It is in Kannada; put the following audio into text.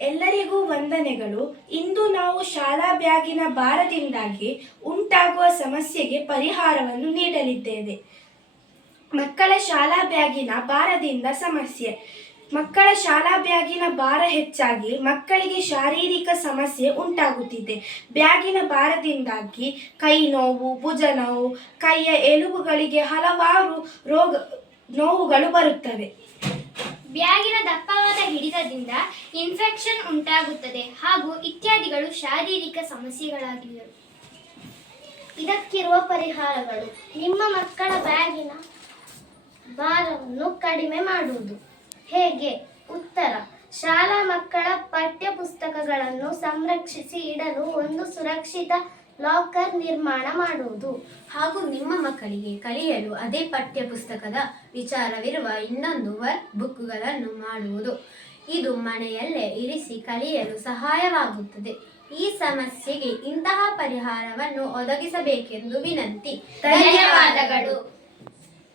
ಎಲ್ಲರಿಗೂ ವಂದನೆಗಳು. ಇಂದು ನಾವು ಶಾಲಾ ಬ್ಯಾಗಿನ ಭಾರದಿಂದಾಗಿ ಉಂಟಾಗುವ ಸಮಸ್ಯೆಗೆ ಪರಿಹಾರವನ್ನು ನೀಡಲಿದ್ದೇವೆ. ಮಕ್ಕಳ ಶಾಲಾ ಬ್ಯಾಗಿನ ಭಾರದಿಂದ ಸಮಸ್ಯೆ. ಮಕ್ಕಳ ಶಾಲಾ ಬ್ಯಾಗಿನ ಭಾರ ಹೆಚ್ಚಾಗಿ ಮಕ್ಕಳಿಗೆ ಶಾರೀರಿಕ ಸಮಸ್ಯೆ ಉಂಟಾಗುತ್ತಿದೆ. ಬ್ಯಾಗಿನ ಭಾರದಿಂದಾಗಿ ಕೈ ನೋವು, ಭುಜ ನೋವು, ಕೈಯ ಎಲುಬುಗಳಿಗೆ ಹಲವಾರು ನೋವುಗಳು ಬರುತ್ತವೆ. ಬ್ಯಾಗಿನ ದಪ್ಪವಾದ ಹಿಡಿತದಿಂದ ಇನ್ಫೆಕ್ಷನ್ ಉಂಟಾಗುತ್ತದೆ ಹಾಗೂ ಇತ್ಯಾದಿಗಳು ಶಾರೀರಿಕ ಸಮಸ್ಯೆಗಳಾಗಿವೆ. ಇದಕ್ಕಿರುವ ಪರಿಹಾರಗಳು: ನಿಮ್ಮ ಮಕ್ಕಳ ಬ್ಯಾಗಿನ ಭಾರವನ್ನು ಕಡಿಮೆ ಮಾಡುವುದು. ಹೇಗೆ? ಉತ್ತರ: ಶಾಲಾ ಮಕ್ಕಳ ಪಠ್ಯ ಪುಸ್ತಕಗಳನ್ನು ಸಂರಕ್ಷಿಸಿ ಇಡಲು ಒಂದು ಸುರಕ್ಷಿತ ಲಾಕರ್ ನಿರ್ಮಾಣ ಮಾಡುವುದು. ಹಾಗೂ ನಿಮ್ಮ ಮಕ್ಕಳಿಗೆ ಕಲಿಯಲು ಅದೇ ಪಠ್ಯ ಪುಸ್ತಕದ ವಿಚಾರವಿರುವ ಇನ್ನೊಂದು ವರ್ಕ್ ಬುಕ್ಗಳನ್ನು ಮಾಡುವುದು. ಇದು ಮನೆಯಲ್ಲೇ ಇರಿಸಿ ಕಲಿಯಲು ಸಹಾಯವಾಗುತ್ತದೆ. ಈ ಸಮಸ್ಯೆಗೆ ಇಂತಹ ಪರಿಹಾರವನ್ನು ಒದಗಿಸಬೇಕೆಂದು ವಿನಂತಿ. ಧನ್ಯವಾದಗಳು.